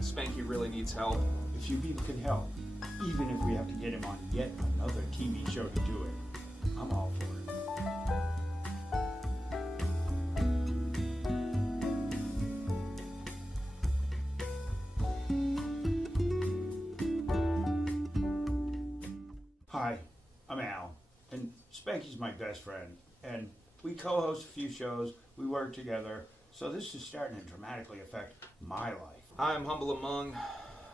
Spanky really needs help. If you people can help, even if we have to get him on yet another TV show to do it, I'm all for it. Hi, I'm Al, and Spanky's my best friend, and we co-host a few shows, we work together, so this is starting to dramatically affect my life. I'm Humble Among.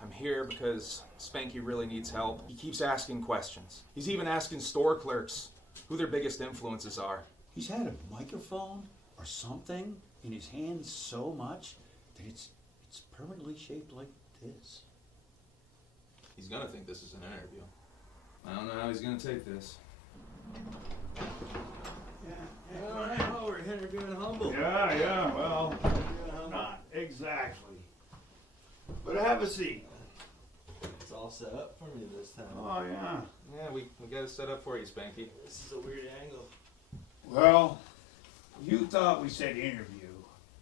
I'm here because Spanky really needs help. He keeps asking questions. He's even asking store clerks who their biggest influences are. He's had a microphone or something in his hands so much that it's permanently shaped like this. He's gonna think this is an interview. I don't know how he's gonna take this. Oh, we're interviewing Humble. Yeah, well, not exactly. But have a seat. It's all set up for me this time. Oh, yeah. Yeah, we got it set up for you, Spanky. This is a weird angle. Well, you thought we said interview.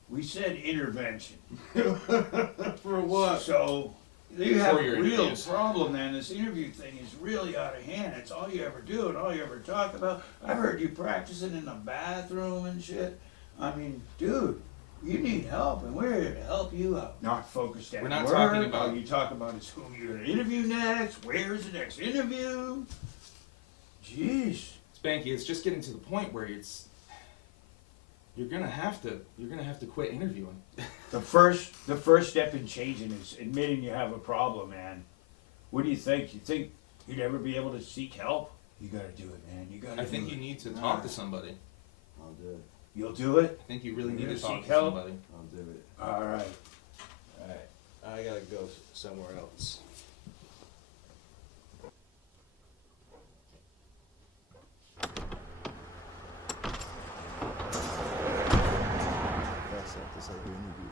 We said intervention. For what? So, you have For a your real interviews. problem then. This interview thing is really out of hand. It's all you ever do and all you ever talk about. I've heard you practicing in the bathroom and shit. I mean, dude, you need help and we're here to help you out. Not focused at We're not work. talking about- All you talk about is who you're going to interview next. Where's the next interview? Jeez. Spanky, it's just getting to the point where you're gonna have to quit interviewing. The first step in changing is admitting you have a problem, man. What do you think? You think you'd ever be able to seek help? You gotta do it, man. You gotta I think do you it. need to talk to somebody. I'll do it. You'll do it? I think you really You're need to gonna talk seek to help? somebody. I'll do it. Alright. Alright. I gotta go somewhere else. That's up this other interview.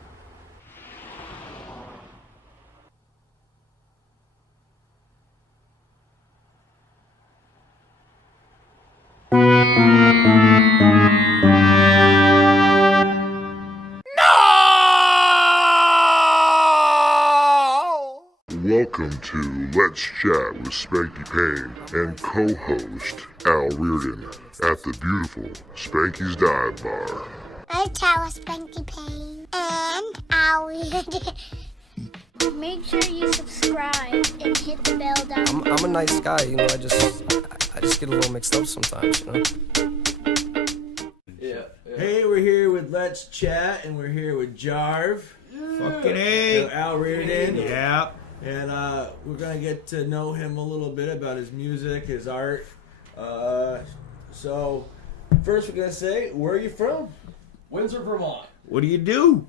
Welcome to Let's Chat with Spanky Payne and co-host Al Reardon at the beautiful Spanky's Dive Bar. I chat with Spanky Payne and Owie. Make sure you subscribe and hit the bell down. I'm a nice guy, you know. I just get a little mixed up sometimes, you know. Yeah. Hey, we're here with Let's Chat, and we're here with JARV. Fucking A. Al Reardon. Yeah. And we're going to get to know him a little bit about his music, his art. So, first we're going to say, where are you from? Windsor, Vermont. What do you do?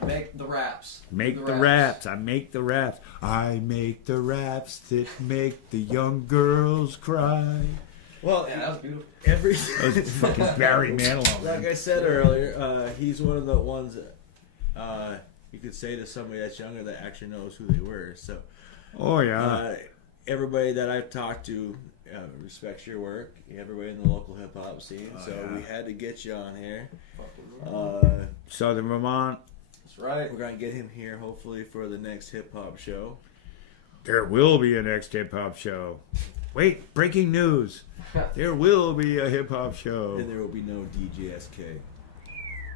I make the raps. Make the raps. I make the raps. I make the raps that make the young girls cry. Well, Yeah, that was beautiful. every That was fucking Barry Manilow. like I said earlier, he's one of the ones that you could say to somebody that's younger that actually knows who they were. So, Oh, yeah. everybody that I've talked to respects your work. Everybody in the local hip hop scene. Oh, So yeah. we had to get you on here. Southern Vermont. That's right. We're gonna get him here hopefully for the next hip hop show. There will be a next hip hop show. Wait, breaking news. There will be a hip hop show. And there will be no DJSK.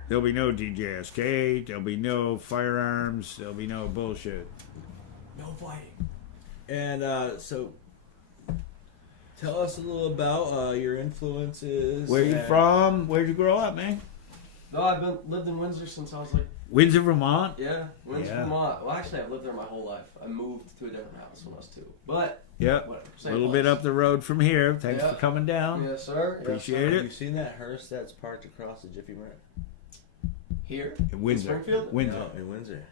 There'll be no DJ SK. There'll be no firearms. There'll be no bullshit. No fighting. And so, tell us a little about your influences. Where you and- from? Where'd you grow up, man? No, I've lived in Windsor since I was like, Windsor, Vermont? Windsor, Yeah. Vermont. Well, actually, I've lived there my whole life. I moved to a different house when I was 2. But, Yep. whatever. A Same little place. bit up the road from here. Thanks Yeah. for coming down. Yes, sir. Appreciate Have you it. seen that hearse that's parked across the Jiffy Mart? Here? In Windsor. Springfield? Windsor. No, in Windsor.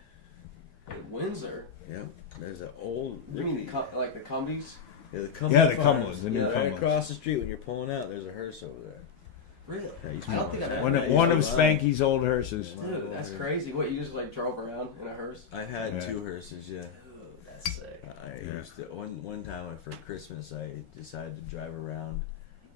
In Windsor? Yep. There's an old. You mean like the Cumbies? Yeah, the Cumberland. Yeah, the Farms. Cumberlands, the new Right Cumberlands. across the street when you're pulling out, there's a hearse over there. Really? Yeah, you I don't think I've ever One of used to Spanky's old hearses. Dude, that's crazy. What, you just like drove around in a hearse? I've had Yeah. 2 hearses, yeah. Ooh, that's sick. I Yeah. used to one time for Christmas I decided to drive around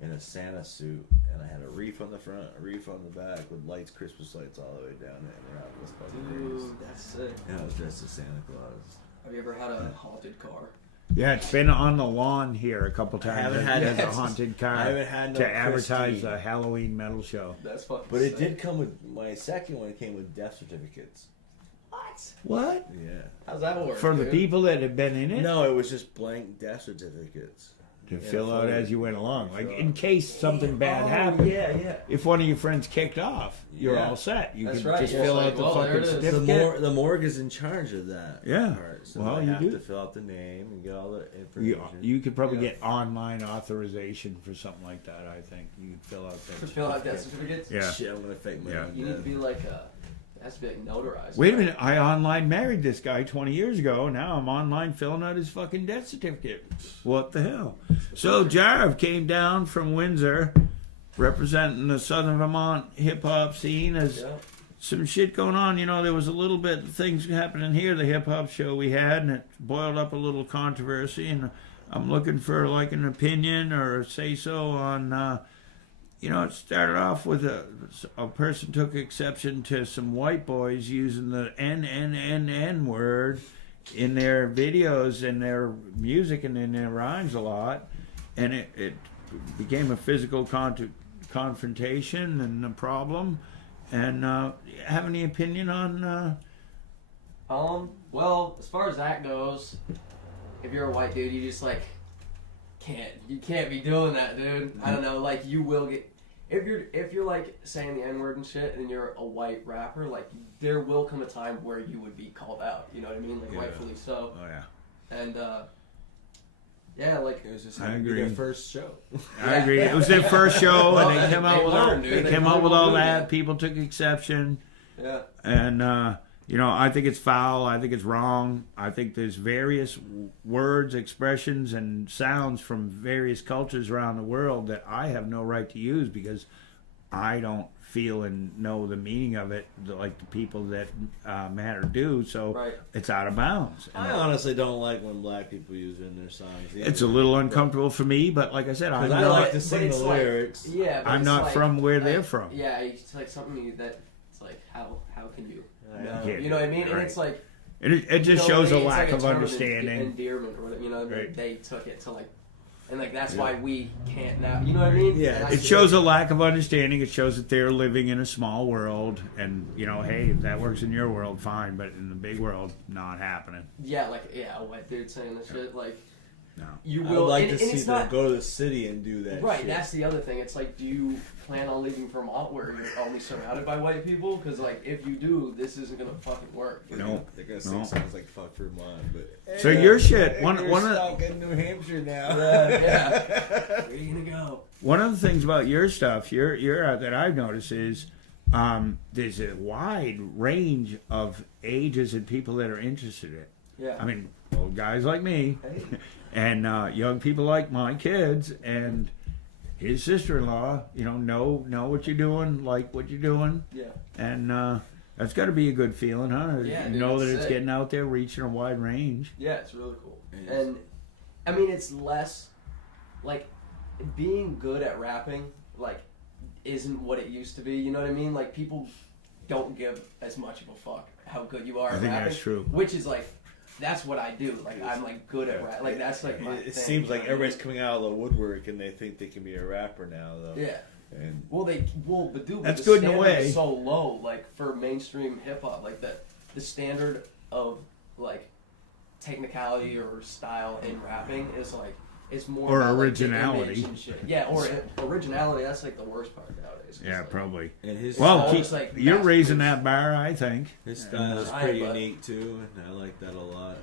in a Santa suit, and I had a wreath on the front, a wreath on the back, with lights, Christmas lights all the way down it around this fucking days. Dude, that's sick. And I was dressed as Santa Claus. Have you ever had a haunted car? Yeah, it's been on the lawn here a couple I times. haven't had as a that. haunted car I haven't had no to advertise Christine. the Halloween metal show. That's fucking But it sick. did come with, my second one came with death certificates. What? What? Yeah. How's that work? For the dude? people that have been in it? No, it was just blank death certificates. To Yeah, fill out folder. as you went along. Like, Sure. in case something bad happened. Yeah. If one of your friends kicked off, you're Yeah. all set. You That's can right. just Yeah, fill it's out like, the well, there fucking it is. certificate. The morgue is in charge of that. Yeah. Part. So Well, they you have do. to fill out the name and get all the You, information. you could probably Yeah. get online authorization for something like that, I think. You could fill out that. To fill out death certificate. certificates? Yeah. Shit, I'm gonna fake my Yeah. own You need to death. be like it has to be like notarized. Wait a minute, I online married this guy 20 years ago. Now I'm online filling out his fucking death certificate. What the hell? So JARV came down from Windsor, representing the Southern Vermont hip hop scene. As Yeah. some shit going on, you know, there was a little bit of things happening here, the hip hop show we had, and it boiled up a little controversy. And I'm looking for like an opinion or a say so on. You know, it started off with a person took exception to some white boys using the N word in their videos and their music and in their rhymes a lot, and it became a physical confrontation and a problem. And have any opinion on? Well, as far as that goes, if you're a white dude, you just like you can't be doing that, dude. I don't know, like you will get if you're like saying the N-word and shit and you're a white rapper, like there will come a time where you would be called out, you know what I mean? Like Yeah. rightfully so. Oh yeah, And yeah, like It was just I their agree. first show. I agree. It was their first show, Well, and they came out they with learned, dude. they They came probably out with won't all do it that. again. People took exception. yeah. And, you know, I think it's foul. I think it's wrong. I think there's various words, expressions, and sounds from various cultures around the world that I have no right to use because I don't feel and know the meaning of it like the people that matter do. So Right. it's out of bounds. I honestly don't like when black people use it in their songs. Either. It's a little uncomfortable for me, but like I said, I'm 'Cause I not, like to But sing it's the like- lyrics. Yeah, but I'm it's not like, from where they're like, from. Yeah, it's like something that it's like how can you? I know? know. You know what I mean? And Right. it's like It just you know what shows I a mean? It's lack like of term of understanding. endearment, or whatever. You know, Right. they took it to like, and like that's why we can't now. You know what I mean? Yeah, And I It see shows it. a lack of understanding. It shows that they're living in a small world, and you know, hey, if that works in your world, fine. But in the big world, not happening. Yeah, like a white dude saying this shit. Like No. you I will. would like and, to and see it's them not, go to the city and do that. Right, shit. that's the other thing. It's like, do you plan on leaving Vermont where you're only surrounded by white people? Because like, if you do, this isn't gonna fucking work. No. They're gonna sing No. songs like "Fuck Vermont," but So your shit. One you're of stuck in New Hampshire now. Yeah. Where are you gonna go? one of the things about your stuff, your that I've noticed is there's a wide range of ages and people that are interested in it. Yeah. I mean, old guys like me, Hey. and young people like my kids, and his sister-in-law. You know what you're doing, like what you're doing. Yeah. And that's got to be a good feeling, huh? Yeah, You dude, know it's that it's sick. getting out there, reaching a wide range. Yeah, it's really cool. It is. And I mean, it's less like being good at rapping. Like, isn't what it used to be. You know what I mean? Like, people don't give as much of a fuck how good you are I at think rapping. that's true. Which is like, that's what I do. Like, I'm like good at rap. Like, that's like my It thing, seems you know like what I everybody's mean? coming out of the woodwork and they think they can be a rapper now, though. Yeah. And Well, but dude, That's the good in a standard way. is so low, like for mainstream hip hop, like the standard of like technicality or style in rapping is like it's more Or about, like, the originality. image and shit. Yeah, or originality. That's like the worst part nowadays. 'cause, Yeah, like, probably. and his Well, all keep, just, like, you're mass raising produced. that bar, I think. his style is I- pretty but- unique too, and I like that a lot.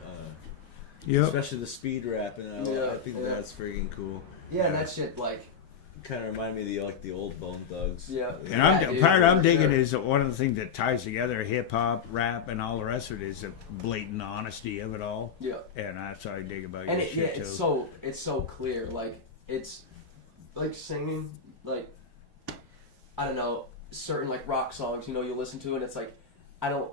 Yep. Especially the speed rapping. I think Yeah. that's freaking cool. Yeah, and that shit like Kind of remind me of the old Bone Thugs. yeah. And yeah, dude, part I'm for digging sure. is that one of the things that ties together hip hop, rap, and all the rest of it is the blatant honesty of it all. Yeah. And that's what I dig about And your it, yeah, shit too. it's so clear. Like it's like singing, like I don't know, certain like rock songs. You know, you listen to and it's like I don't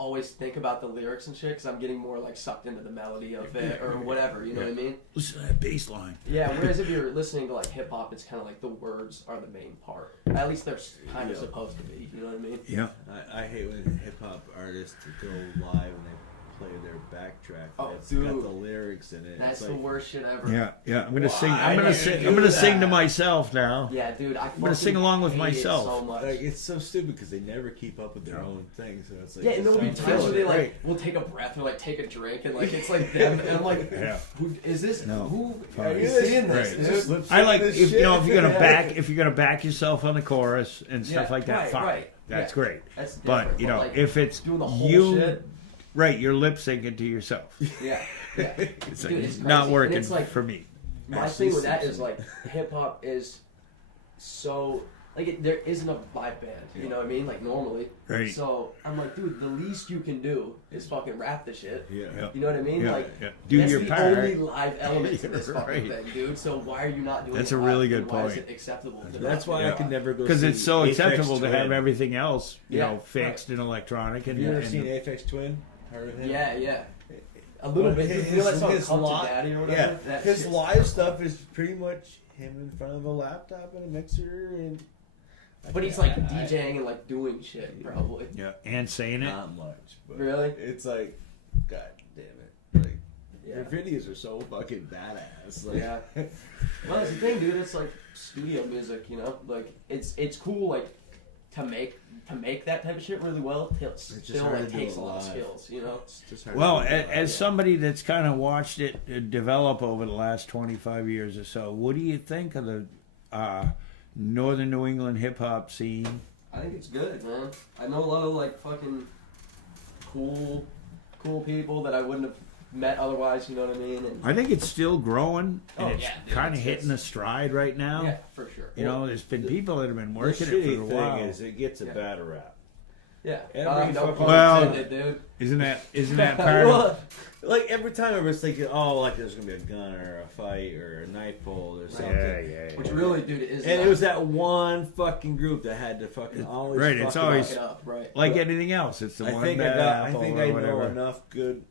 always think about the lyrics and shit because I'm getting more like sucked into the melody of it or whatever. You know what I mean? Listen to that bass line. Yeah. Whereas if you're listening to like hip hop, it's kind of like the words are the main part. At least they're kind of supposed to be. You know what I mean? Yeah. I hate when hip hop artists go live and they play their backtrack. Oh, It's dude. got the lyrics in it. That's It's the like, worst shit ever. Yeah, yeah. I'm gonna sing. Why I'm gonna did sing. you I'm gonna do sing to that? myself now. Yeah, dude. I'm gonna sing along with myself. So much. like, it's so stupid because they never keep up with their own thing. So it's like Yeah, and there'll be it's times where they like right. will take a breath or like take a drink and like it's like them and I'm like, Yeah. who is this? No. Who Fine. are you seeing this, Right. Just dude? lip I like sync this if you know shit. if you're gonna back yourself on the chorus and stuff Yeah, like that. right, Fine, right. that's Yeah. great. That's But different, you know, like, if it's doing the whole you, shit. right, you're lip syncing to yourself. Yeah, yeah. It's, Dude, it's not crazy. working And it's like, for me. My Ashley thing with that Simpson. is like hip hop is so like there isn't a live band, you know what I mean? Like normally, Right. So I'm like, dude, the least you can do is fucking rap the shit. Yeah. Yeah. You know what I mean? Yeah, Like, yeah. Do that's your the part. only live element to this You're fucking right. thing, dude. So why are you not doing? That's it a really live? good Why is point. it acceptable? To That's not why do I it? can never go. Because see it's so Aphex acceptable to have Twin. everything else, you Yeah, know, fixed and electronic. And, Have you ever and seen Aphex Twin? Heard of him? Yeah, yeah. A little bit. You feel that song "Come to Daddy" or whatever? Yeah, That his shit's- live stuff is pretty much him in front of a laptop and a mixer, and But he's like DJing and like doing shit, probably. yeah, and saying it. not much. But Really? it's like, god damn it! Like Yeah. their videos are so fucking badass. Like, Yeah. Well, that's the thing, dude. It's like studio music, you know. Like it's cool, like to make that type of shit really well. It just still hard like to do takes it a lot of live. skills, you know. it's just hard Well, to do that. as somebody that's kind of watched it develop over the last 25 years or so, what do you think of the Northern New England hip hop scene? I think it's good, man. I know a lot of like fucking cool people that I wouldn't have met otherwise. You know what I mean? And, I think it's still growing, and Oh, it's yeah, dude, kind of it's- hitting a stride right now. yeah, for sure. You know, there's been people that have been the working it shitty for a thing while. is it gets a Yeah. bad rap. Yeah. Every No fucking- pun Well- intended, dude. Isn't that part of? Well, like every time I was thinking, oh, like there's gonna be a gun or a fight or a knife pull or something. Yeah. Which really, dude, is. And not- it was that one fucking group that had to fucking always right, it's fuck it always- Fuck it up, right? Like anything else, it's the I one think bad I apple think or I know whatever. enough good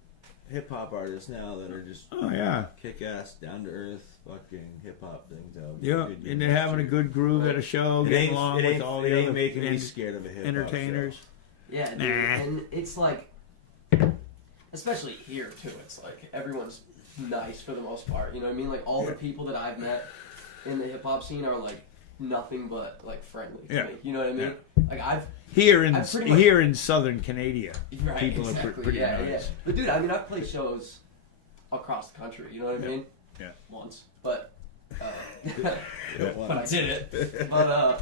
hip hop artists now that are just Oh yeah, kick ass, down to earth, fucking hip hop things. yeah, and they're having a good groove at a show, It getting ain't, along it with ain't, all it the ain't other making me en- scared of a hip hop entertainers. Yeah, dude, Nah. and it's like, especially here too. It's like everyone's nice for the most part. You know what I mean? Like all the people that I've met in the hip hop scene are like nothing but like friendly to Yeah. me. You know what I mean? Like I've Here in I've pretty much- here in Southern Canada, right, people are exactly, pretty yeah, nice. yeah. But dude, I mean, I've played shows across the country. You know what I mean? Yeah. Once, but Yeah, but I did it. But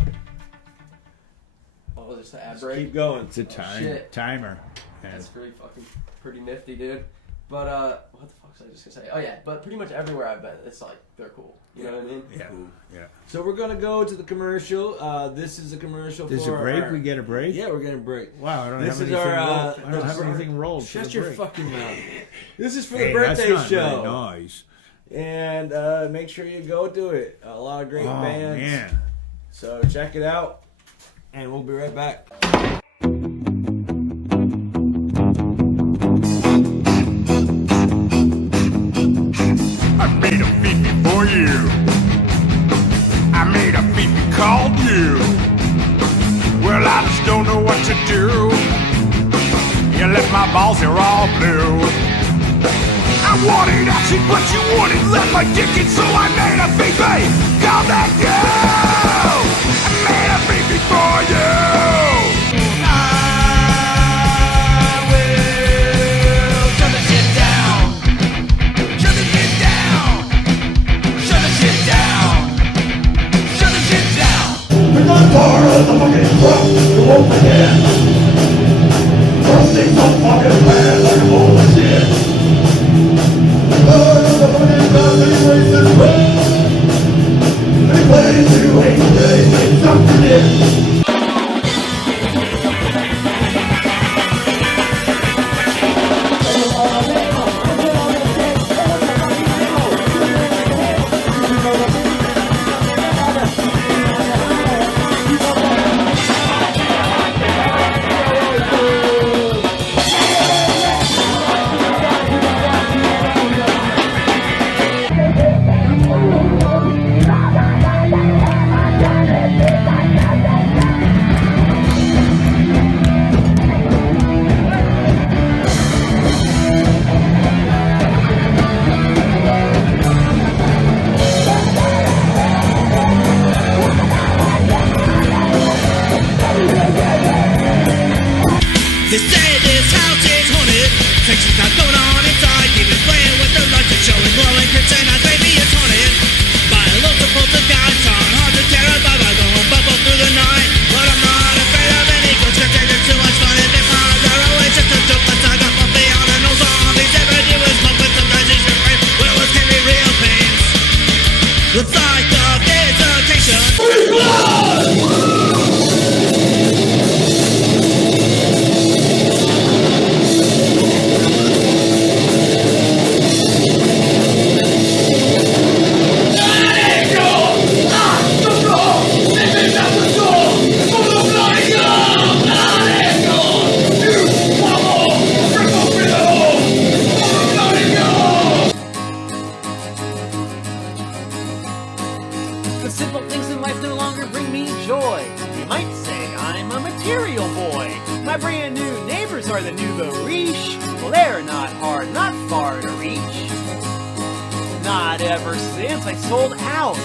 what was this? The ad Just break? keep going. It's a shit. timer. And That's pretty nifty, dude. But what the fuck was I just gonna say? Oh yeah, but pretty much everywhere I've been, it's like they're cool. You know what I mean? yeah. So we're gonna go to the commercial. This is a commercial There's for a break. our- We get a break. Yeah, we're getting a break. Wow, I don't This have is anything our, rolled. I don't have this- anything rolled. for Shut the your break. fucking mouth. This is for Hey, the birthday that's not show. Very nice. And make sure you go do it. A lot of great Oh bands. man. So check it out, and we'll be right back. I made a beat for you. I made a beat called you. Well, I just don't know what to do. You left my balls here all blue. I wanted action, but you wouldn't let my dick in, so I made a beat called that you. I made a beat for you. I will shut the shit down. Shut the shit down. Shut the shit down. Shut the shit down. boy. My brand new neighbors are the nouveau riche. Well, they're not hard, not far to reach. Not ever since I sold out,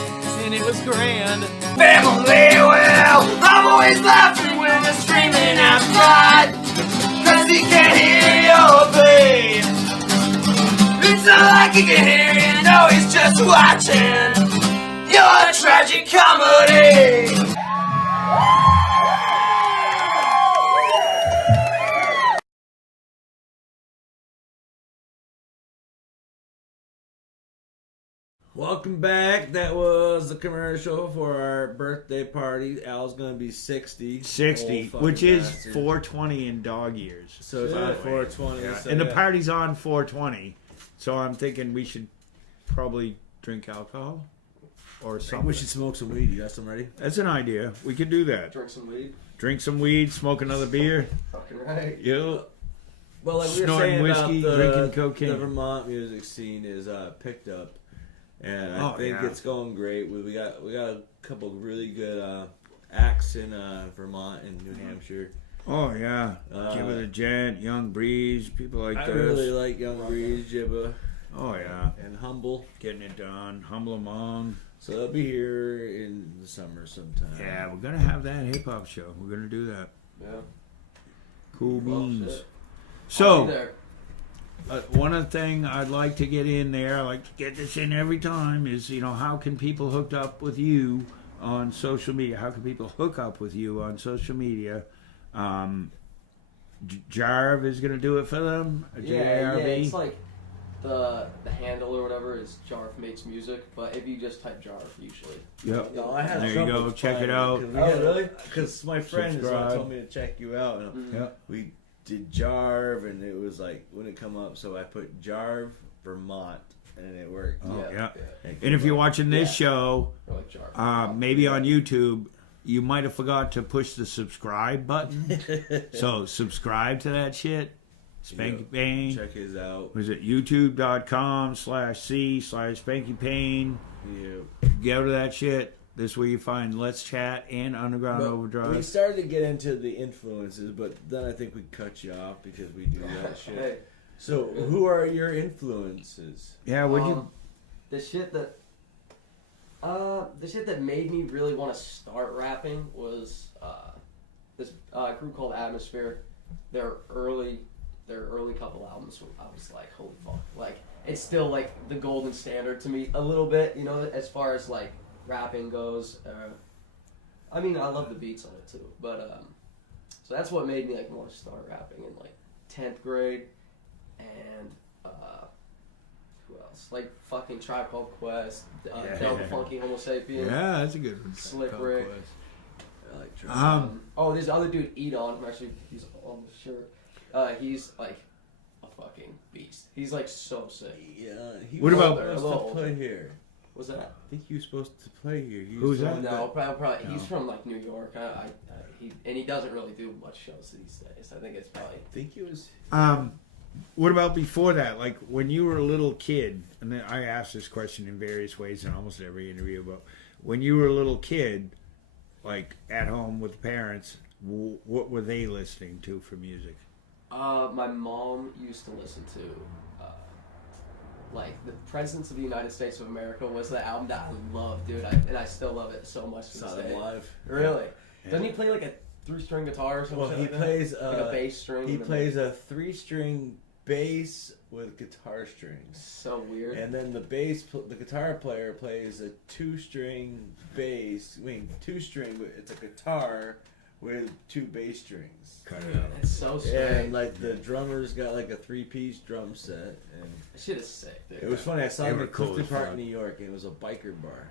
and it was grand. Family, well, I'm always laughing when you're screaming outside, 'cause he can't hear your pain. It's not like he can hear you, no, he's just watching your tragic comedy. Welcome back. That was the commercial for our birthday party. Al's gonna be 60. 60, Old which fucking is bastard. 420 in dog years. So it's on 420. Yeah. So And the yeah. party's on 420. So I'm thinking we should probably drink alcohol or I think something. we should smoke some weed. You got some ready? That's an idea. We could do that. Drink some weed. Drink some weed, smoke another beer. Fucking right. Yo. Well, like we were Snorting saying whiskey, about drinking the cocaine. Vermont music scene is picked up, and I Oh, think yeah. it's going great. We got a couple really good acts in Vermont and New Hampshire. Oh, yeah. Jibba the Gent, Young Breeze, people like I this. really like Young Breeze, Jibba, Oh, yeah. and Humble. Getting it done. Humble Among. So they'll be here in the summer sometime. Yeah, we're going to have that hip hop show. We're going to do that. Yeah. Cool Well, beans. shit. I'll be So, there. one of the thing I'd like to get in there, I like to get this in every time, is, how can people hook up with you on social media? How can people hook up with you on social media? JARV is going to do it for them? Yeah, JARV? it's like the handle or whatever is JARV Makes Music, but if you just type JARV, usually. Yep. No, I had There you trouble go, check it finding out. 'cause Oh, really? Because my friend is the one who Subscribe. told me to check you out. And Mm-hmm. Yep. we did JARV, and it was like wouldn't come up, so I put JARV Vermont, and it worked. Oh, yeah. It And if came you're up. watching this Yeah. show, Or like JARV. maybe on YouTube, you might have forgot to push the subscribe button. So subscribe to that shit. Spanky Payne. Check his out. Was it youtube.com/c/Spanky Payne? Yeah. Go to that shit. This is where you find Let's Chat and Underground But Overdrive. we started to get into the influences, but then I think we cut you off because we do that shit. Hey, So, who are your influences? Yeah, would you? the shit that made me really want to start rapping was this group called Atmosphere. Their early couple albums, I was like, holy fuck! Like, it's still like the golden standard to me a little bit, as far as like rapping goes. I mean, I love the beats on it too, but so that's what made me like want to start rapping in like 10th grade, and who else? Like fucking Tribe Called Quest, Delta Funky Homo Sapien, Yeah, that's a good one. Slick Rick. I like Oh, there's other dude, Edon. He's on the shirt. He's like a fucking beast. He's like so sick. Yeah. He What was about- supposed to play here? Was that? I think he was supposed to play here. He was Who's the that? one No, probably. No. He's from like New York. He doesn't really do much shows these days. I think it's probably. I think he was. What about before that? Like when you were a little kid, and then I asked this question in various ways in almost every interview, but when you were a little kid, like at home with parents, what were they listening to for music? My mom used to listen to, like, The Presidents of the United States of America was the album that I loved, dude. And I still love it so much to this Saw day. them live. Really? Doesn't he play like a 3-string guitar or something? Well, he like plays that? Like a bass string? He and then- plays a 3-string bass with guitar strings. So weird. And then the guitar player plays a 2-string bass. I mean, 2-string, but it's a guitar with 2 bass strings. Cut it out. It's so strange. And like the drummer's got like a 3-piece drum set, and That shit is sick, dude. it was funny. I saw They him were at cool Clifton as Park, fuck. New York, and it was a biker bar,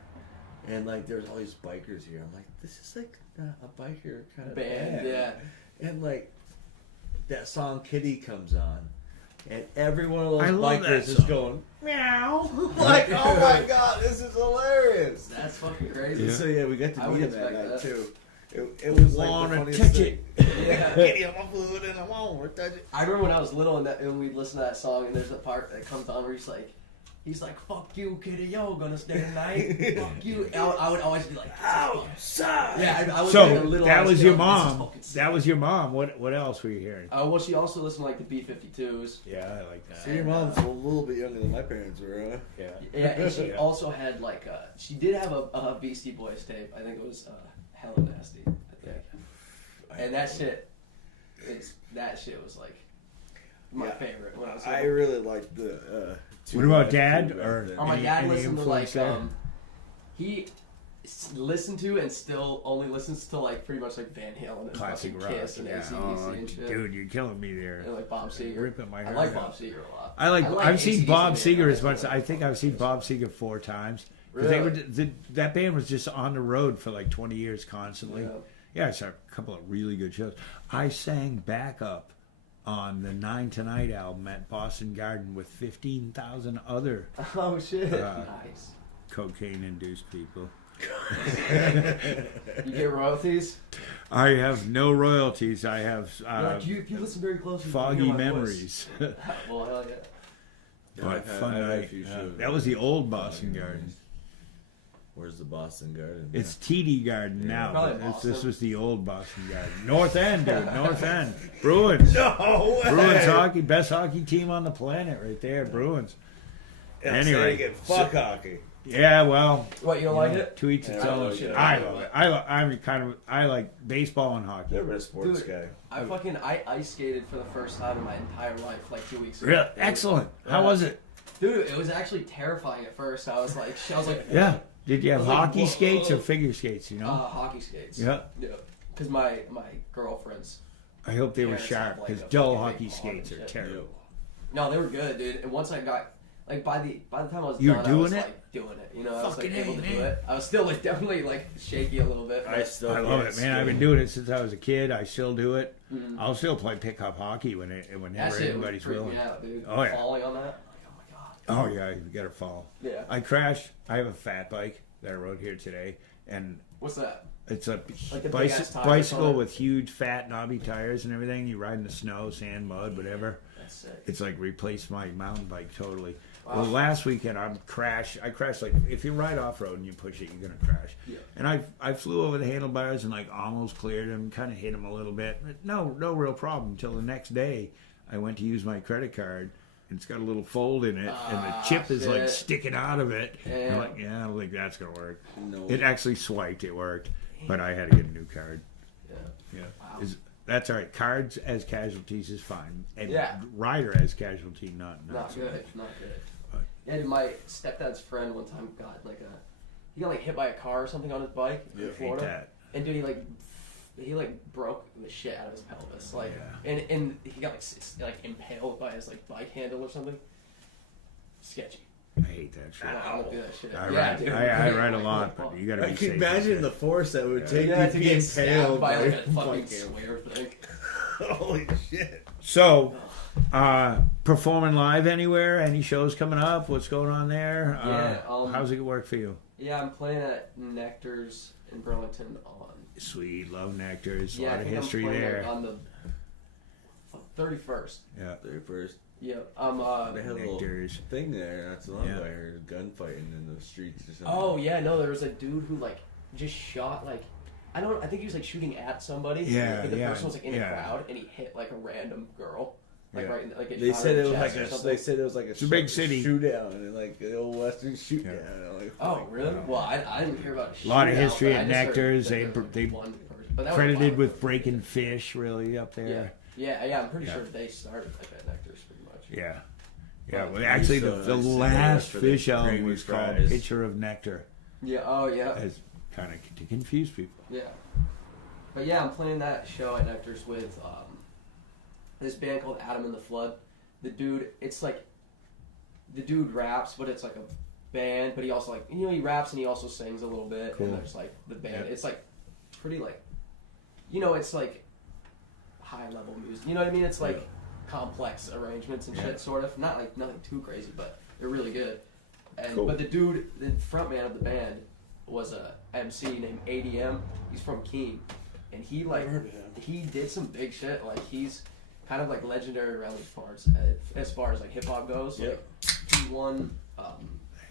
and like there was all these bikers here. I'm like, this is like not a biker kind of Band, yeah. And like that song "Kitty" comes on, and every one of those I love that bikers is song. going meow. Like, oh my god, this is hilarious. That's fucking crazy. So yeah, we got to I meet would him that expect night that. too. It was like Wanna the funniest touch thing. Yeah. Kitty on my foot and I want to touch it. I remember when I was little and we'd listen to that song and there's a part that comes on where he's like, He's like, fuck you, kitty, yo, gonna stay tonight. Fuck you. I would always be like, outside. Yeah, I was like a So little that ass was kid, your like, this is mom. fucking sick. That was your mom. What else were you hearing? Well, she also listened to like the B-52s. Yeah, I like that. So your mom's a little bit younger than my parents were, huh? Yeah. Yeah, and she also had like, she did have a Beastie Boys tape. I think it was Hella Nasty, I think. And that shit was like my favorite when I was I little. really liked the. What about Dad? Or Oh, my any- dad any listened to like influence there? he listened to and still only listens to like pretty much like Van Halen and Classic fucking rock. Kiss and Yeah. AC/DC Oh, and shit. dude, you're killing me there. And like Bob Seger. Ripping my I hair like out. Bob Seger a lot. I've seen AC/DC Bob man. Seger as much. I think I've seen Bob Seger 4 times. 'Cause They Really? were that band was just on the road for like 20 years constantly. Yeah. Yeah, I saw a couple of really good shows. I sang backup on the 9 Tonight album at Boston Garden with 15,000 other Oh shit! Nice. cocaine-induced people. You get royalties? I have no royalties. I have Like, if you listen very closely, you can foggy hear my memories. voice. Well, hell yeah. Yeah, But I've had- fun I've had a night. few shows. That was the old Boston Garden. Where's the Boston Garden? It's TD Garden now. Probably But this Boston. was the old Boston Garden. North End, dude. North End. Bruins. No way. Bruins hockey. Best hockey team on the planet right there. Bruins. Yeah, Anyway, say it again. Fuck hockey. Yeah, well. What, you don't like it? To each its Yeah, I own. like it. I love it. I like baseball and hockey. Never been a sports Dude, guy. I ice skated for the first time in my entire life like 2 weeks ago. Really? Excellent. How was it? Dude, it was actually terrifying at first. I was like, Yeah. Did you have I was like, hockey whoa. skates or figure skates, you know? hockey skates. Yeah. Yeah. Because my girlfriend's. I hope they were parents have, sharp like, because a dull fucking hockey big pond skates and are shit. terrible. No, they were good, dude. And once I got like by the time I was You were done, I doing was it? like doing it. You know, I was like Fucking able A, to man. do it. I was still like definitely like shaky a little bit. I But still I love can't it, man. I've been skate. doing it since I was a kid. I still do it. Mhm. I'll still play pickup hockey that whenever shit would anybody's freak willing. me out, dude. Oh, yeah. Falling on that. Like, oh my god. Oh yeah, you gotta fall. Yeah. I crashed. I have a fat bike that I rode here today, and What's that? it's a Like the big ass tires on bicycle it? with huge fat knobby tires and everything. You ride in the snow, sand, mud, whatever. That's sick. It's like replaced my mountain bike totally. Wow. Well, last weekend I crashed like if you ride off road and you push it, you're gonna crash. Yeah. And I flew over the handlebars and like almost cleared him, kind of hit him a little bit. But no real problem until the next day. I went to use my credit card. And it's got a little fold in it, and the chip is like shit. sticking out of it. And Yeah. I'm like, yeah, I don't think that's gonna work. No. It actually swiped. It worked, but I had to get a new card. Yeah. Yeah, Wow. that's all right. Cards as casualties is fine, and Yeah. rider as casualty not Not so good. much. Not good. But- Yeah, dude, my stepdad's friend one time got like he got like hit by a car or something on his bike in Hate Florida. that. And dude, he broke the shit out of his pelvis, like, Yeah. and he got like impaled by his like bike handle or something. Sketchy. I hate that shit. I don't do that shit. I Yeah, ride, dude. I ride a Like, lot, fuck. but you gotta I be can safe. imagine the force that would take Yeah, you to being get stabbed impaled by like a fucking- fucking square thing. Holy shit. So, performing live anywhere? Any shows coming up? What's going on there? Yeah, how's it work for you? Yeah, I'm playing at Nectar's in Burlington on. Sweet, love Nectar's. A Yeah, lot I of think history I'm playing there. on the 31st. Yeah, 31st. Yeah, They had a little Nectar's. thing there. That's long Yeah. ago. I heard gunfighting in the streets or something. Oh yeah, no, there was a dude who like just shot like I think he was like shooting at somebody. Yeah, and the yeah, person was like in yeah. the crowd, and he hit like a random girl, like Yeah. right, in, like They shot her said in it the was chest like or a. something. They said it was like a big city. shootout and like the old western shootout. Yeah. I'm like, Oh really? Well, I didn't hear about. A lot of shootout, history but I at just heard Nectar's. that They there was, they one person. But that was a credited while with ago. breaking fish really up Yeah, there. yeah. I'm pretty Yeah. sure they started like at Nectar's pretty much. Yeah. Yeah, well, I actually, used the to sit last there for the fish album gravy was called fries. Picture of Nectar, Yeah. Oh yeah. as kind of to confuse people. Yeah. But yeah, I'm playing that show at Nectar's with this band called Adam and the Flood. The dude raps, but it's like a band, but he also like, he raps and he also sings a little bit. Cool. And there's like the band. Yeah. It's like pretty like, it's like high level music. You know what I mean? It's like complex arrangements and Yeah. shit, sort of. Not like nothing too crazy, but they're really good. And Cool. but the dude, the front man of the band, was a MC named ADM. He's from Keene, and he did some big shit. Like he's kind of like legendary around these parts as far as like hip hop goes. Yep. Like, he won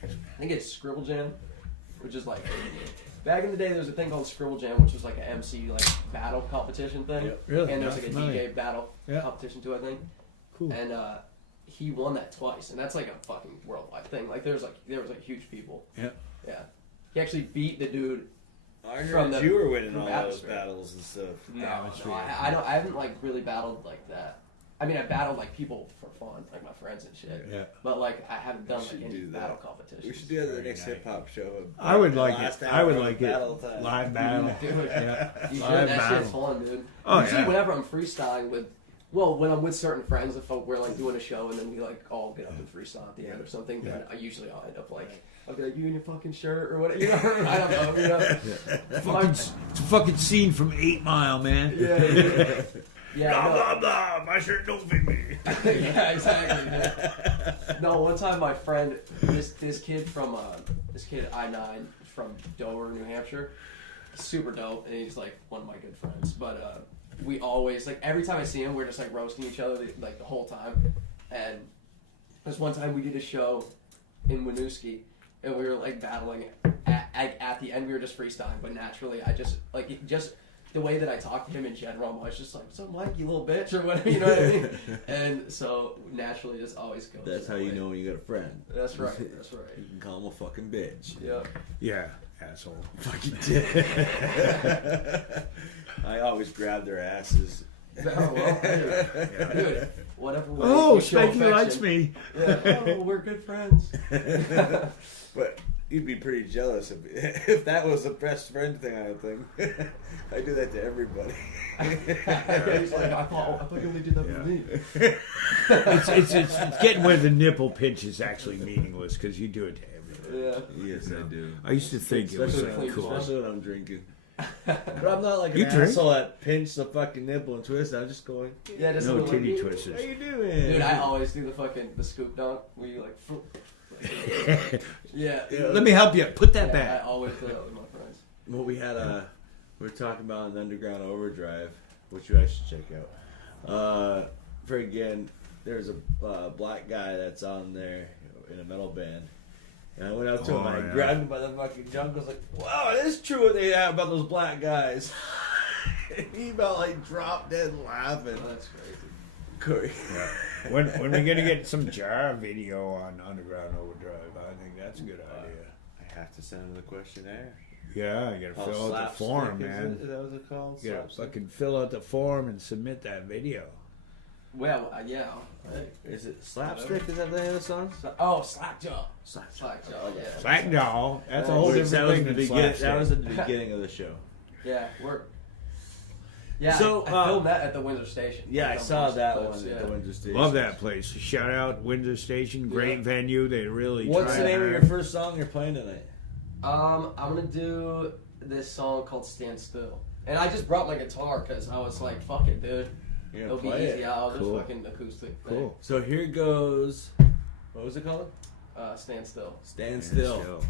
I think it's Scribble Jam, which is like back in the day there was a thing called Scribble Jam, which was like an MC like battle competition thing. Yep. Really? And there's Not like a familiar. DJ battle Yeah. competition too, I think. Cool. And he won that twice, and that's like a fucking worldwide thing. Like there was like huge people. Yeah. Yeah. He actually beat the dude. I From heard the- you were winning from all atmosphere. those battles and stuff. No, Atmosphere. I haven't like really battled like that. I mean, I battled like people for fun, like my friends and shit. Yeah. But like, I haven't done should like any do that. battle competitions. We should do that at the Very next nice. hip hop show. I would like Last it. hour I would of like battle it. time. Live battle. Dude, Yeah. you should. Live That battle. shit's fun, dude. Oh, Usually, yeah. whenever I'm freestyling with, well, when I'm with certain friends, if we're like doing a show and then we like all get up and freestyle at the end or something, then I'll end up like, I'll be like, you in your fucking shirt or whatever. You know, I don't know. You know. Fucking scene from 8 Mile, man. Yeah. Yeah. Blah no. blah blah. My shirt don't fit me. Yeah, exactly. Man. No, one time my friend, this kid I-9 from Dover, New Hampshire, super dope, and he's like one of my good friends. But we always like every time I see him, we're just like roasting each other like the whole time. And there's one time we did a show in Winooski, and we were like battling. At the end, we were just freestyling, but naturally, I just like the way that I talk to him in general, I'm always just like, "So Mike, you little bitch," or whatever, you know what I mean? And so naturally, it just always goes. That's how that you way. know when you got a friend. That's right. That's right. You can call him a fucking bitch. Yeah. Yeah, asshole. Fucking dick. I always grab their asses. Oh, well, dude, whatever way. Oh, you show Spanky likes affection. me. Yeah. Oh, we're good friends. But you'd be pretty jealous if that was a best friend thing. I think I do that to everybody. He's like, I thought you only did that for me. It's getting where the nipple pinch is actually meaningless because you do it to everybody. Yeah. Yes, I do. I used to think it was Especially, cool. especially when I'm drinking. But I'm not like an You drink? asshole that pinch the fucking nipple and twist. I'm just going. Yeah, just No little, titty like, twisters. How you doing? Dude, I always do the scoop dunk where you like. Yeah. Let me help you. Put that I back. always do that with my friends. Well, we were talking about an Underground Overdrive, which you guys should check out. For again, there's a black guy that's on there in a metal band. And I went out to him and I grabbed him by the fucking junk. I was like, wow, it is true what they have about those black guys. And he about like dropped dead laughing. Oh, that's crazy. Corey. Yeah. When we gonna get some JARV video on Underground Overdrive? I think that's a good idea. I have to send him the questionnaire. Yeah, you gotta Oh, fill out the slapstick, form, is man. Is that what it's called? You gotta Slapstick? fucking fill out the form and submit that video. Well, yeah. Is it Slapstick? Is that the name of the song? Oh, Slackjaw. Slapstick. Slackjaw, yeah. Slackjaw. That's a whole different thing than slapstick. That was at the beginning of the show. Yeah, we're. Yeah, So, I filmed that at the Windsor Station. Yeah, I Like, on saw those that clips, one yeah. at the Windsor Station. Love that place. Shout out Windsor Station. Great Yeah. venue. They really What's tried the name of hard. your first song you're playing tonight? I'm gonna do this song called "Stand Still," and I just brought my guitar because I was like, "Fuck it, dude, You're it'll gonna be play easy. it. I'll just Cool. fucking acoustic." thing." Cool. So here goes. What was it called? Stand Still. Stand Still.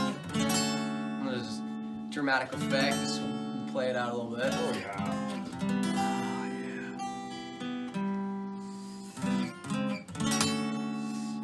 I'm gonna just dramatic effect. Just play it out a little bit. Oh yeah.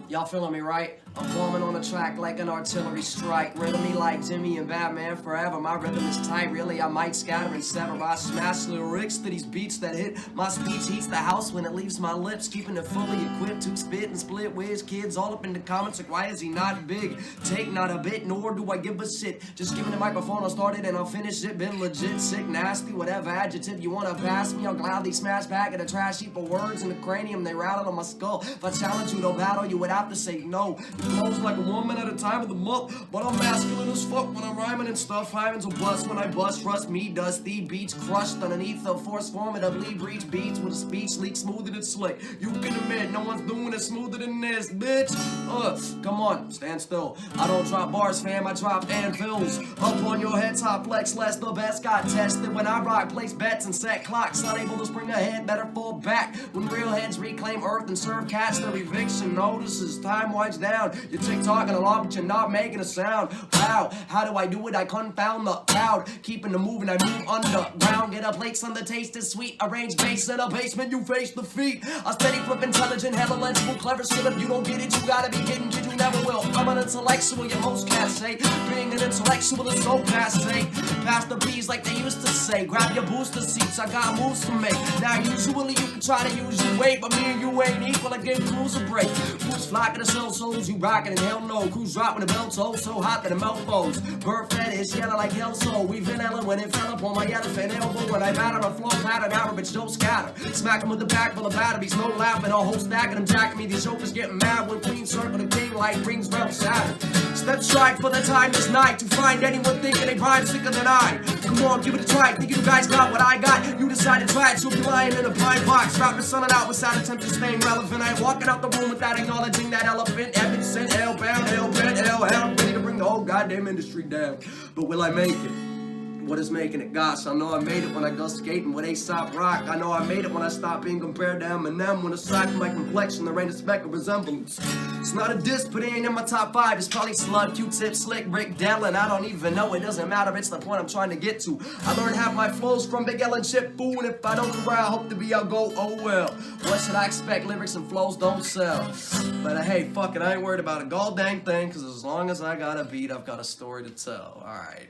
Y'all feeling me right? I'm bombing on the track like an artillery strike. Rhythm me like Jimmy and Batman forever. My rhythm is tight, really. I might scatter and sever. I smash lyrics to these beats that hit. My speech heats the house when it leaves my lips. Keeping it fully equipped to spit and split with kids all up in the comments like, why is he not big? Take not a bit, nor do I give a shit. Just give me the microphone, I'll start it and I'll finish it. Been legit, sick, nasty, whatever adjective you wanna pass me. I'll gladly smash back at a trash heap of words in the cranium. They rattle on my skull. If I challenge you to battle, you would have to say no. You close like a woman at a time of the month, but I'm masculine as fuck when I'm rhyming and stuff. Hymen's a bust when I bust. Trust me, dusty beats crushed underneath the force formidably breach beats with a speech leak smoother than slick. You can admit no one's doing it smoother than this, bitch. Come on, stand still. I don't drop bars, fam. I drop anvils up on your head top flex. Less the best got tested when I rock, place bets and set clocks. Unable to spring ahead, better fall back when real heads reclaim earth and serve cats their eviction notices. as time winds down. You're tick-tocking along, but you're not making a sound. Wow, how do I do it? I confound the crowd. Keeping the moving, I move underground. Get up late, son, the taste is sweet. Arrange bass in a basement, you face the feet. I steady flip intelligent, hella legible, clever skill. If you don't get it, you gotta be kidding, kid, you never will. I'm an intellectual, your most cats say. Being an intellectual is so passe. Pass the bees like they used to say. Grab your booster seats, I got moves to make. Now usually you can try to use your weight, but me and you ain't equal. I give crews a break. Who's flocking the cell souls? You rocking and hell no. Crews dropping the bell toll so hot that the mouth blows. Bird fetish, yellow like hell so. We vanilla when it fell up on my elephant elbow. When I batter a flow pattern, our bitch don't scatter. Smack 'em with the pack full of batteries, no laughing. A whole stack of them jacking me. These jokers getting mad when Queen circle the king like rings round Saturn. Step stride for the time this night to find anyone thinking they rhyme sicker than I. Come on, give it a try. Think you guys got what I got? You decided to try it, so you'll be lying in a pine box. Drop the sun out without attempt to staying relevant. I ain't walking out the room without acknowledging that elephant. Evanston, hellbound, hell-bent, hell-hound. Ready to bring the whole goddamn industry down. But will I make it? What is making it? Gosh, I know I made it when I go skating with Aesop Rock. I know I made it when I stopped being compared to Eminem. When aside from my complexion, there ain't a speck of resemblance. It's not a diss, but it ain't in my top 5. It's probably Slug, Q-Tip, Slick, Rick, Dellin. I don't even know, it doesn't matter, it's the point I'm trying to get to. I learned half my flows from Big L and Chip Fool, and if I don't do where I hope to be, I'll go, oh well. What should I expect? Lyrics and flows don't sell. But hey, fuck it, I ain't worried about a god dang thing, cause as long as I got a beat, I've got a story to tell. Alright.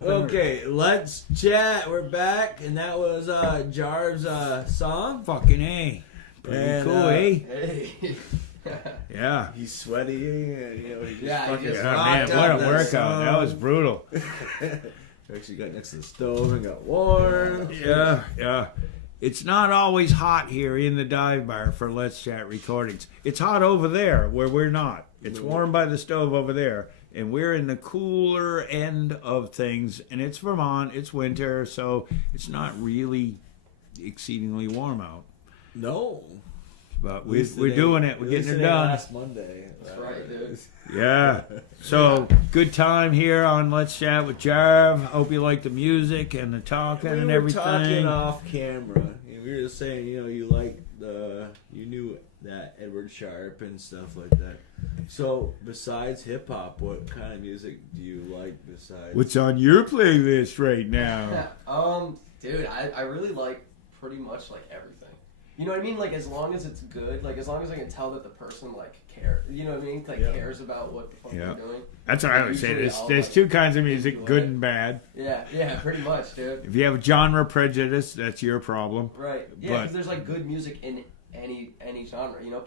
Okay, let's chat. We're back, and that was JARV's song. Fucking A. Pretty And, cool, eh? Hey. Yeah. He's sweaty, and he just Yeah, he fucking just Yeah, rocked man, what a out that workout. song. That was brutal. We actually got next to the stove and got warm. Yeah. It's not always hot here in the dive bar for Let's Chat recordings. It's hot over there where we're not. It's warm by the stove over there. And we're in the cooler end of things. And it's Vermont. It's winter. So it's not really exceedingly warm out. No. But we're doing it. We're getting it done. Last Monday. That's right, dude. Yeah. So good time here on Let's Chat with JARV. Hope you like the music and the talking and everything. We were talking off camera. We were just saying, you knew that Edward Sharpe and stuff like that. So besides hip hop, what kind of music do you like besides? What's on your playlist right now? Dude, I really like pretty much like everything. You know what I mean? Like, as long as it's good, like, as long as I can tell that the person, like, cares, you know what I mean? Like, cares about what the fuck they're doing. That's what I always say. Usually There's I'll, two kinds of music, good and bad. Yeah, pretty much, dude. If you have genre prejudice, that's your problem. Right. Yeah, because there's, like, good music in any genre. You know,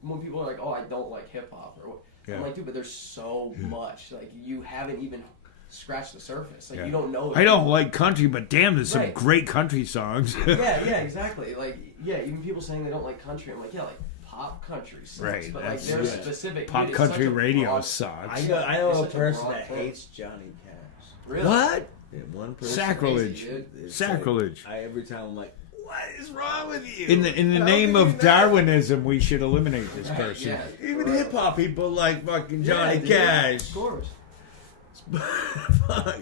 when people are like, oh, I don't like hip-hop, or what. I'm like, dude, but there's so much. Like, you haven't even scratch the surface. Like, you don't know. I don't like country, but damn, there's some great country songs. yeah, exactly. Like, yeah, even people saying they don't like country, I'm like, yeah, like pop country sucks. Right, But like, there's specific pop dude, country such a radio broad- sucks. I know a such a person broad that term. hates Johnny Cash. Really? What? Yeah, one person. Sacrilege. Crazy, It's Sacrilege. Like, every time I'm like, what is wrong with you? In the How name can of you not- Darwinism, we should eliminate this person. Yeah, Even hip hop people like fucking Johnny dude, Cash. Of course. Fuck.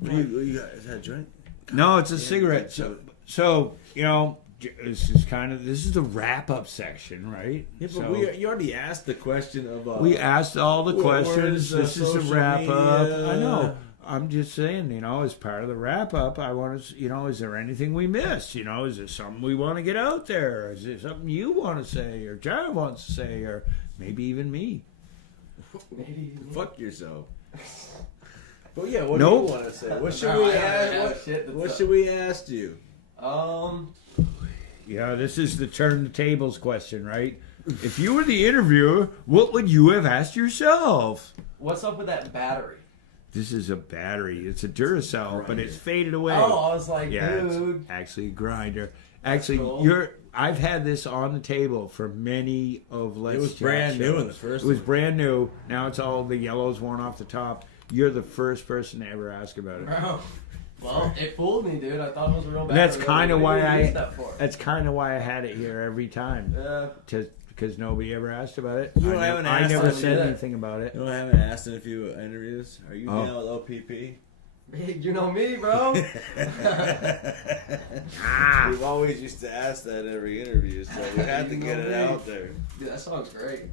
What you got? Is that a joint? No, it's a cigarette. So this is the wrap up section, right? Yeah, but So you already asked the question of. we asked all the what questions. words, This is the social wrap up. media. I know. I'm just saying, as part of the wrap up, I want to, is there anything we missed? Is there something we want to get out there? Is there something you want to say, or Jared wants to say, or maybe even me? Maybe. Fuck yourself. But yeah, what Nope. do you want to say? What should No, we I don't ask? have What, shit to what tell. should we ask you? Yeah, this is the turn the tables question, right? If you were the interviewer, what would you have asked yourself? What's up with that battery? This is a battery. It's a Duracell, but it's faded away. Oh, I was like, Yeah, dude. it's actually a grinder. Actually, cool. I've had this on the table for many of Let's It was Chat brand new shows. in the first It was one. brand new. Now it's all the yellows worn off the top. You're the first person to ever ask about it. Bro. Well, it fooled me, dude. I thought it was a real bad. That's kind of why That's I had it here every time. Yeah. Because nobody ever asked about it. You haven't I asked never him said either. anything about it. You haven't asked in a few interviews. Are you Oh. down with OPP? You know me, bro. We've always used to ask that every interview, so we had to get it out there. Dude, that song's great.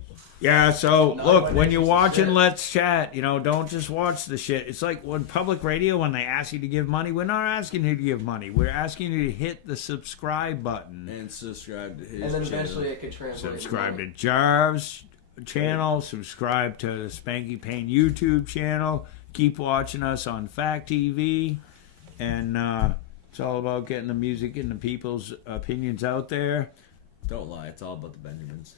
Yeah, so No, look, my when you're name's watching shit. Let's Chat, don't just watch the shit. It's like when public radio, when they ask you to give money, we're not asking you to give money. We're asking you to hit the subscribe button. And subscribe to his And then channel. eventually it could translate. Subscribe to money. JARV's channel. Subscribe to the Spanky Payne YouTube channel. Keep watching us on Fact TV. And it's all about getting the music and the people's opinions out there. Don't lie, it's all about the Benjamins.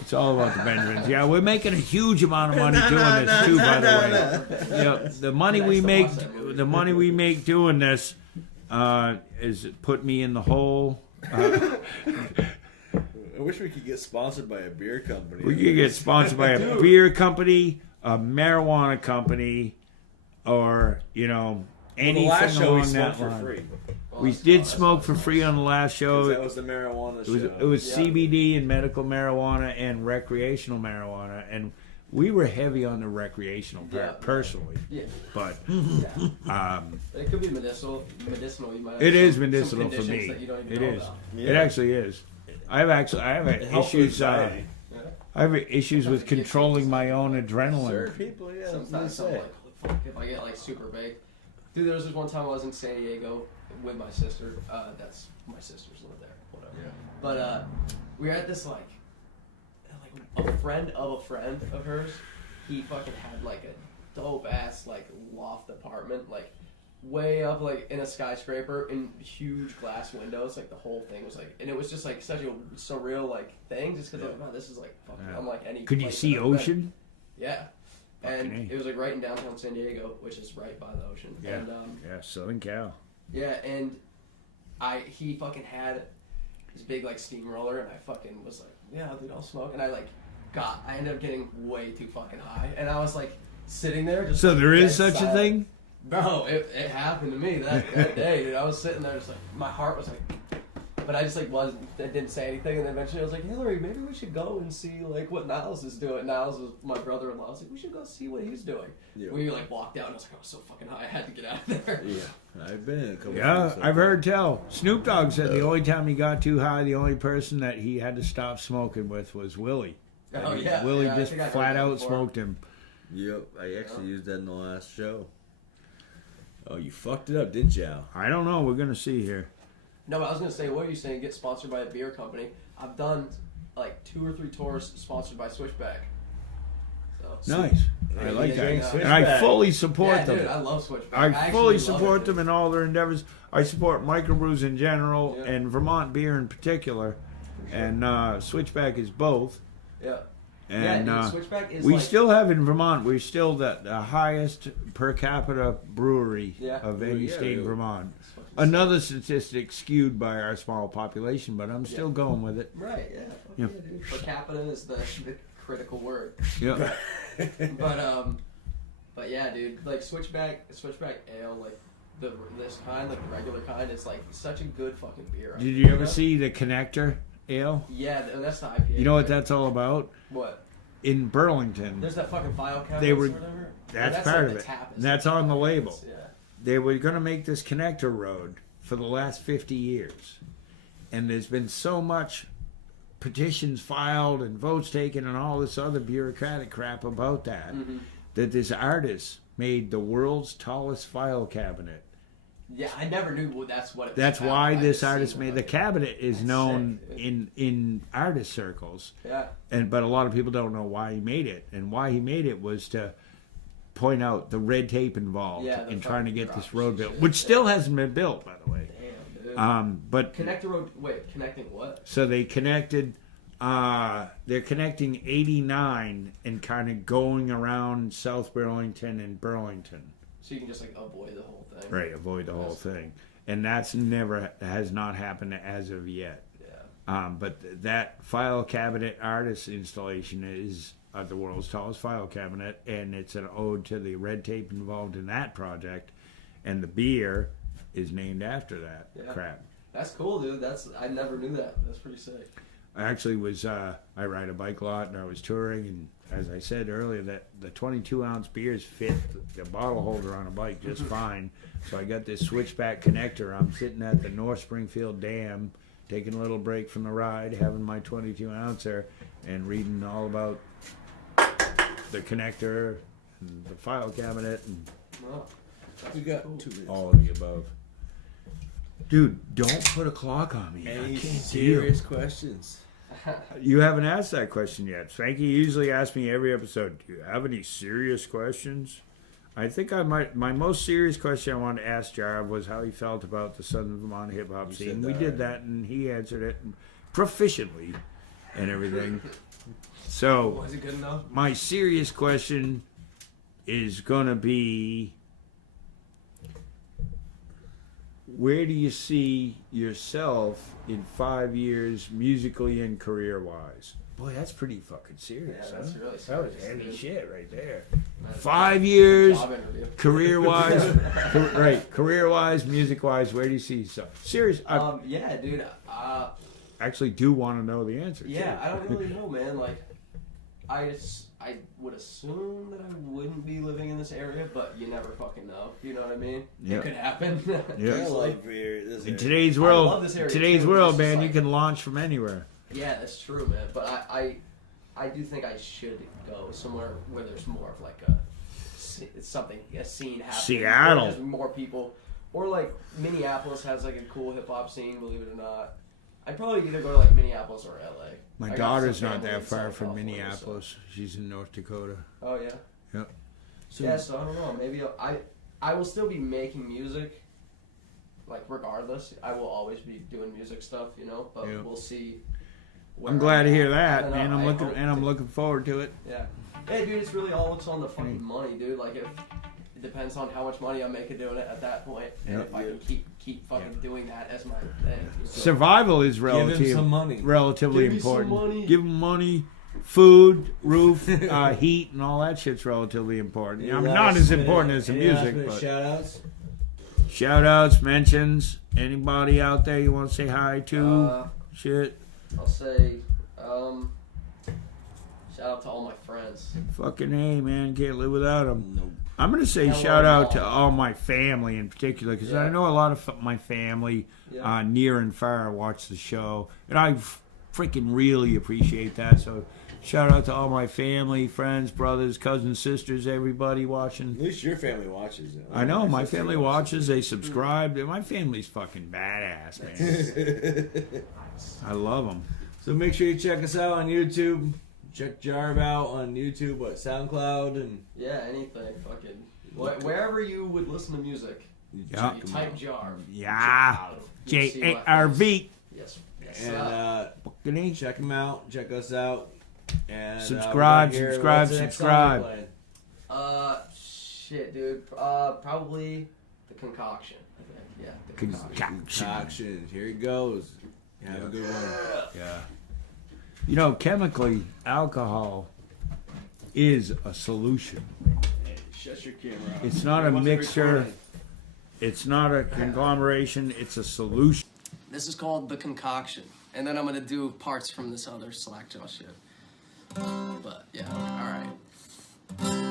It's all about the Benjamins. Yeah, we're making a huge amount of money doing this too. By the way, yeah, the money we make, doing this, is put me in the hole. I wish we could get sponsored by a beer company. We could get sponsored by a beer company, a marijuana company, or anything the last show we along smoked that for line. free. We did smoke for free on the last show. That was the marijuana show. It was Yeah. CBD and medical marijuana and recreational marijuana, and we were heavy on the recreational part Yeah. personally. Yeah. But It could be medicinal. You might have it is some medicinal for conditions me. that you don't even It know is. about. It actually is. I have It helps with issues. anxiety. I have issues with controlling my own adrenaline. Certain people, yeah. Sometimes I'm like, holy fuck, if I get like super big. Dude, there was this one time I was in San Diego with my sister. That's my sister's lived there, whatever. Yeah. But we were at this like a friend of hers. He fucking had like a dope ass like loft apartment, like way up like in a skyscraper in huge glass windows. Like the whole thing was like, and it was just like such a surreal like thing, just because like, wow, this is like fucking unlike any. Could you place see I've been. ocean? Yeah. And Fucking A. it was like right in downtown San Diego, which is right by the ocean. Yeah. And Yeah, Southern Cal. yeah, and he fucking had this big like steamroller, and I fucking was like, yeah, dude, I'll smoke. And I ended up getting way too fucking high, and I was like sitting there just. So like, there is dead such a silent. thing? Bro, it happened to me that day, dude. I was sitting there just like, my heart was like, but I just like I didn't say anything, and then eventually I was like, Hillary, maybe we should go and see like what Niles is doing. Niles was my brother-in-law. I was like, we should go see what he's doing. Yeah. We like walked out, and I was like, I was so fucking high, I had to get out of there. Yeah, I've been in a couple. Yeah, things like I've that. heard tell. Snoop Dogg said the only time he got too high, the only person that he had to stop smoking with was Willie. Oh yeah, Willie yeah, I just think I heard flat that out before. smoked him. Yep, I actually used that in the last show. Oh, you fucked it up, didn't you, Al? I don't know. We're going to see here. No, but I was gonna say, what are you saying? Get sponsored by a beer company? I've done like 2 or 3 tours sponsored by Switchback. So, Nice. I like that. And I fully support yeah, them. dude, I love Switchback. I actually fully love support it, them in all their endeavors. I support microbrews in general Yeah. and Vermont beer in particular. And Switchback is both. Yeah. And yeah, dude, Switchback is we like, still have in Vermont, we're still the highest per capita brewery Yeah. of any Yeah, state in yeah. Vermont. fucking Another statistic skewed by our small population, but I'm still going with it. right. Yeah. Fuck Yeah. yeah, dude. Per capita is the critical word. Yeah. But yeah, dude, like Switchback Ale, like this kind, like the regular kind, is like such a good fucking beer. Did you ever see the Connector Ale? Yeah, that's the IPA. You know what right? that's all about? What? In Burlington, There's that fucking file cabinet. They were- or whatever. that's Or part like of the it. tap is And that's like on the the label. cabinet, Yeah. they were going to make this connector road for the last 50 years. And there's been so much petitions filed and votes taken and all this other bureaucratic crap about that, Mm-hmm. that this artist made the world's tallest file cabinet. Yeah, I never knew that's what it was. That's about. why I this just artist seen made it. the cabinet is That's known sick, dude. in artist circles. Yeah. But a lot of people don't know why he made it. And why he made it was to point out the red tape involved Yeah, the in trying to fucking get this drops road and built, shit, which yeah. still hasn't been built, by the way. Damn, dude. But Connect the road. Wait, connecting what? so they connected. They're connecting 89 and kind of going around South Burlington and Burlington. So you can just like avoid the whole thing. Right, avoid the whole Nice. thing, and that's has not happened as of yet. Yeah. But that file cabinet artist installation is the world's tallest file cabinet, and it's an ode to the red tape involved in that project, and the beer is named after that crap. That's cool, dude. I never knew that. That's pretty sick. I actually was, I ride a bike a lot, and I was touring, and as I said earlier, that the 22-ounce beers fit the bottle holder on a bike just fine. So I got this switchback connector. I'm sitting at the North Springfield Dam, taking a little break from the ride, having my 22-ouncer, and reading all about the connector and the file cabinet and We got 2 minutes. all of the above. Dude, don't put a clock on me. Any I can't serious questions? You haven't asked that question yet. Spanky usually asks me every episode, do you have any serious questions? I think my most serious question I wanted to ask JARV was how he felt about the Southern Vermont hip-hop You scene. said We that, did right? that, and he answered it proficiently and everything. So, Was it good enough? my serious question is going to be, where do you see yourself in 5 years musically and career-wise? Boy, that's pretty fucking serious. Yeah, that's huh? really That was serious, heavy dude. shit right there. That's 5 years, job interview. career-wise, right? Career-wise, music-wise, where do you see yourself? Serious. I Yeah, dude. actually do want to know the answer. Yeah, too. I don't really know, man. Like, I would assume that I wouldn't be living in this area, but you never fucking know. You know what I mean? Yeah. It could happen. Yeah. I love this In area. today's I world, love this area today's too, world, it's man, just you like- can launch from anywhere. Yeah, that's true, man. But I do think I should go somewhere where there's more of like a scene happening. Seattle. Or there's more people. Or like Minneapolis has like a cool hip hop scene, believe it or not. I'd probably either go to like Minneapolis or LA. My I got daughter's some not family that in far Southern from California, Minneapolis. She's in North Dakota. So. Oh yeah. Yep. Yeah, so I don't know. Maybe I will still be making music. Like regardless, I will always be doing music stuff, you know. But Yeah. we'll see. I'm glad to hear I that, don't know, man. I hope I'm to- looking forward to it. Yeah. Hey, dude, it's really all what's on the fucking money, dude. Like, if it depends on how much money I'm making doing it at that point, and Yep. if I can keep fucking doing that as my thing. Survival is some money. relatively Give me some important. money. Give them money, food, roof, heat, and all that shit's relatively important. I'm not as important as the music, but Shout outs. shout outs, mentions, anybody out there you want to say hi to? Shit. I'll say, shout out to all my friends. Fucking A, man. Can't live without them. Nope. I'm going to say Hello, shout out to Mom. all my family in particular, because I Yeah. know a lot of my family Yeah. near and far watch the show, and I freaking really appreciate that. So shout out to all my family, friends, brothers, cousins, sisters, everybody watching. At least your family watches it. I know, my sister family watches, they subscribe. My family's fucking badass, man. I love them. So make sure you check us out on YouTube. Check JARV out on YouTube, SoundCloud, and Yeah, anything, fucking. Wherever you would listen to music, Yeah. you type JARV. Yeah. You'll see my JARV. Yes. and Fucking A. check them out. Check us out. And Subscribe, we're gonna hear subscribe, what's the next song subscribe. you're playing. Shit, dude. Probably the concoction. I think. Yeah, the concoction. Concoction. Here it goes. Have a good one. Yeah. You know, chemically, alcohol is a solution. Shut your camera off. It's not a Wasn't mixture. recording. It's not a conglomeration. It's a solution. This is called the concoction, and then I'm gonna do parts from this other Slackjaw shit. But yeah, all right.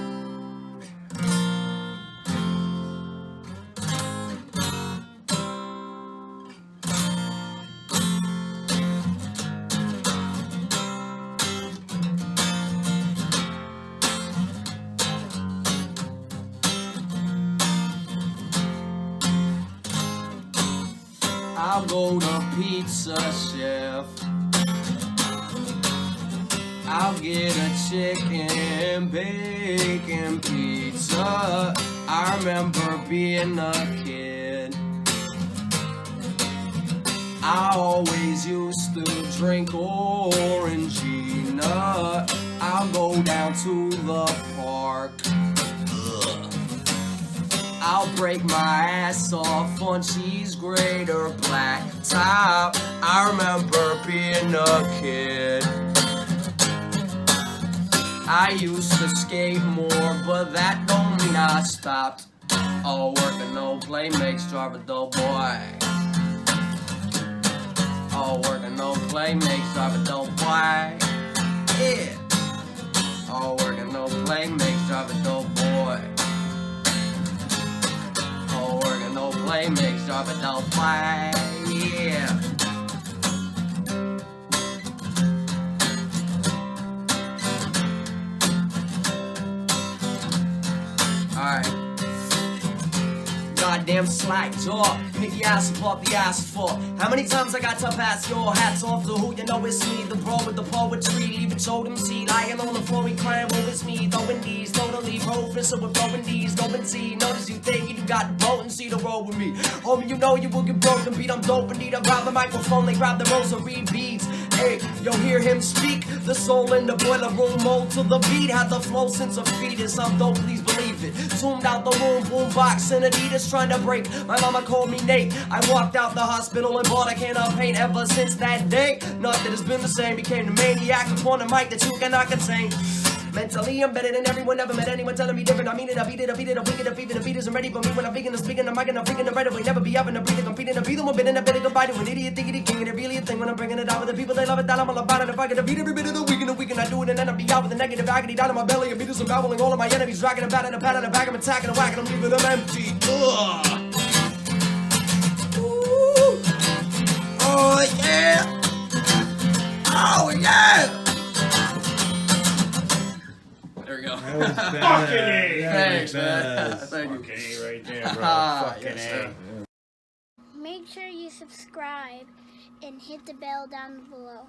I'll go to Pizza Chef. I'll get a chicken bacon pizza. I remember being a kid. I always used to drink Orangina. I'll go down to the park. I'll break my ass off on cheese grater black top. I remember being a kid. I used to skate more, but that don't mean I stopped. All work and no play makes JARV a dull boy. All work and no play makes JARV a dull boy. Yeah. All work and no play makes JARV a dull boy. All work and no play makes JARV a dull boy. Yeah. Alright. Goddamn slack jaw, pick your ass up off the asphalt. How many times I got to pass your hats off to who you know it's me, the bro with the poetry, leave it told him see, lying on the floor he crying, oh it's me, throwing these, totally professor with throwing these, no one see, notice you think you got the potency to roll with me, homie you know you will get broken beat, I'm dope and need, I grab the microphone, they grab the rosary beads, hey, you'll hear him speak, the soul in the boiler room, mold to the beat, had the flow since a fetus, I'm dope, please believe it, zoomed out the room, boombox and Adidas trying to break, my mama called me Nate, I walked out the hospital and bought a can of paint, ever since that day, nothing has been the same, became the maniac upon the mic that you cannot contain. Mentally, I'm better than everyone, never met anyone telling me different. I mean it, I beat it, I beat it, I wing it, I feed it, the beat isn't ready for me when I'm speaking, the mic and I'm freaking the right away. Never be having to breathe it, competing, I'm breathing, I'm bidding, I better goodbye to an idiot, thinking king, and it really a thing when I'm bringing it out with the people, they love it, that I'm all about it. If I get to beat every bit of the week, I do it, and then I be out with a negative agony down in my belly, and beaters and babbling, all of my enemies, dragging a bat and a pat on the back, I'm attacking and whacking, I'm leaving them empty. Ugh. Ooh. Oh yeah! Oh yeah! There we go. That was bad. Fucking A. Thanks, man. Bad. Thank you. Fucking A right there, bro. Fucking Yes, A. sir. Make sure you subscribe and hit the bell down below.